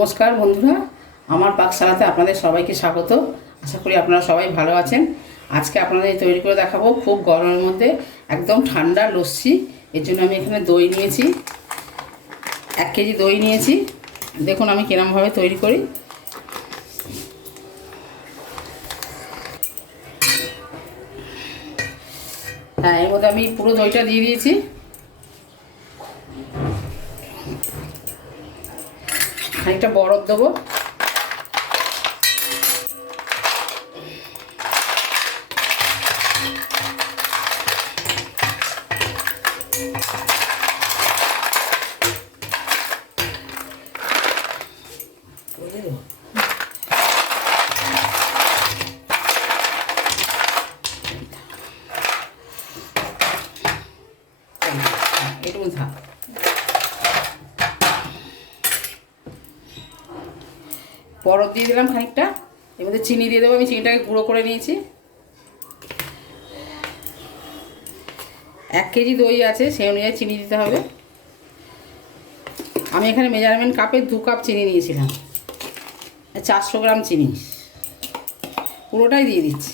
নমস্কার বন্ধুরা, আমার পাকশালাতে আপনাদের সবাইকে স্বাগত। আশা করি আপনারা সবাই ভালো আছেন। আজকে আপনাদের তৈরি করে দেখাবো খুব গরমের মধ্যে একদম ঠান্ডা লস্যি। এর জন্য আমি এখানে দই নিয়েছি, 1 কেজি দই নিয়েছি। দেখুন আমি কিরমভাবে তৈরি করি। হ্যাঁ, এর মধ্যে আমি পুরো দইটা দিয়ে দিয়েছি। খানিকটা বরফ দেবো। এটুকু থাক। বরফ দিয়ে দিলাম খানিকটা। এর মধ্যে চিনি দিয়ে দেবো। আমি চিনিটাকে গুঁড়ো করে নিয়েছি। 1 কেজি দই আছে, সেই অনুযায়ী চিনি দিতে হবে। আমি এখানে মেজারমেন্ট কাপে 2 কাপ চিনি নিয়েছিলাম। 400 গ্রাম চিনি পুরোটাই দিয়ে দিচ্ছি।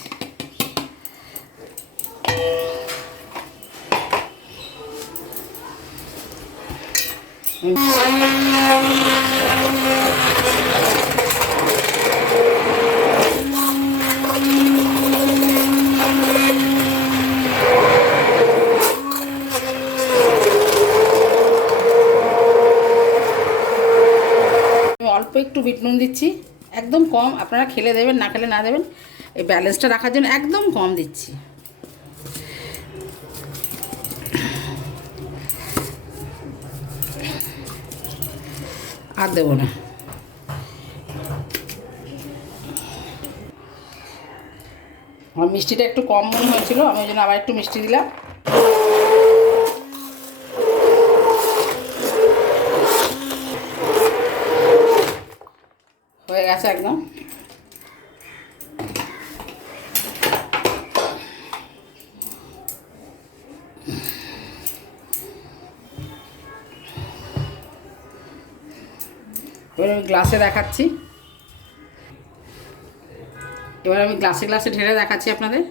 অল্প একটু বিট নুন দিচ্ছি, একদম কম। আপনারা খেলে দেবেন, না খেলে না দেবেন। এই ব্যালেন্সটা রাখার জন্য একদম কম দিচ্ছি। আর দেবো না। আমার মিষ্টিটা একটু কম মনে হয়েছিল, আমি ওই জন্য আবার একটু মিষ্টি দিলাম। হয়ে গেছে একদম। এবার আমি গ্লাসে দেখাচ্ছি। এবার আমি গ্লাসে গ্লাসে ঢেলে দেখাচ্ছি আপনাদের।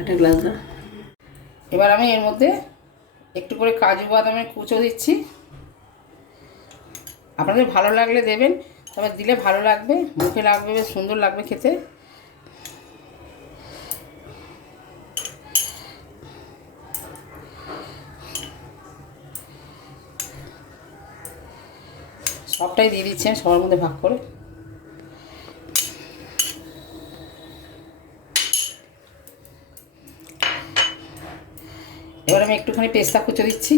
একটা গ্লাস দাও। এবার আমি এর মধ্যে একটু করে কাজু বাদামের কুচো দিচ্ছি। আপনাদের ভালো লাগলে দেবেন, তবে দিলে ভালো লাগবে, মুখে লাগবে, বেশ সুন্দর লাগবে খেতে। সবটাই দিয়ে দিচ্ছেন সবার মধ্যে ভাগ করে। এবার আমি একটুখানি পেস্তা কুচো দিচ্ছি।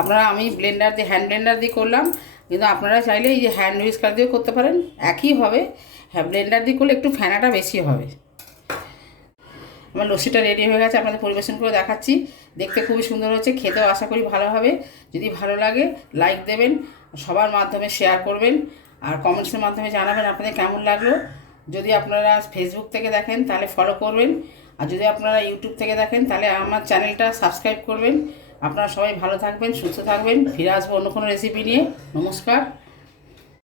আপনারা, আমি ব্লেন্ডার দিয়ে, হ্যান্ড ব্লেন্ডার দিয়ে করলাম, কিন্তু আপনারা চাইলে এই যে হ্যান্ড হুইস্কার দিয়েও করতে পারেন, একই হবে। হ্যাঁ, ব্লেন্ডার দিয়ে করলে একটু ফেনাটা বেশি হবে। আমার লস্যিটা রেডি হয়ে গেছে, আপনাদের পরিবেশন করে দেখাচ্ছি। দেখতে খুবই সুন্দর হচ্ছে, খেতেও আশা করি ভালো হবে। যদি ভালো লাগে লাইক দেবেন, সবার মাধ্যমে শেয়ার করবেন, আর কমেন্টসের মাধ্যমে জানাবেন আপনাদের কেমন লাগলো। যদি আপনারা ফেসবুক থেকে দেখেন তাহলে ফলো করবেন, আর যদি আপনারা ইউটিউব থেকে দেখেন তাহলে আমার চ্যানেলটা সাবস্ক্রাইব করবেন। আপনারা সবাই ভালো থাকবেন, সুস্থ থাকবেন। ফিরে আসবো অন্য কোনো রেসিপি নিয়ে। নমস্কার।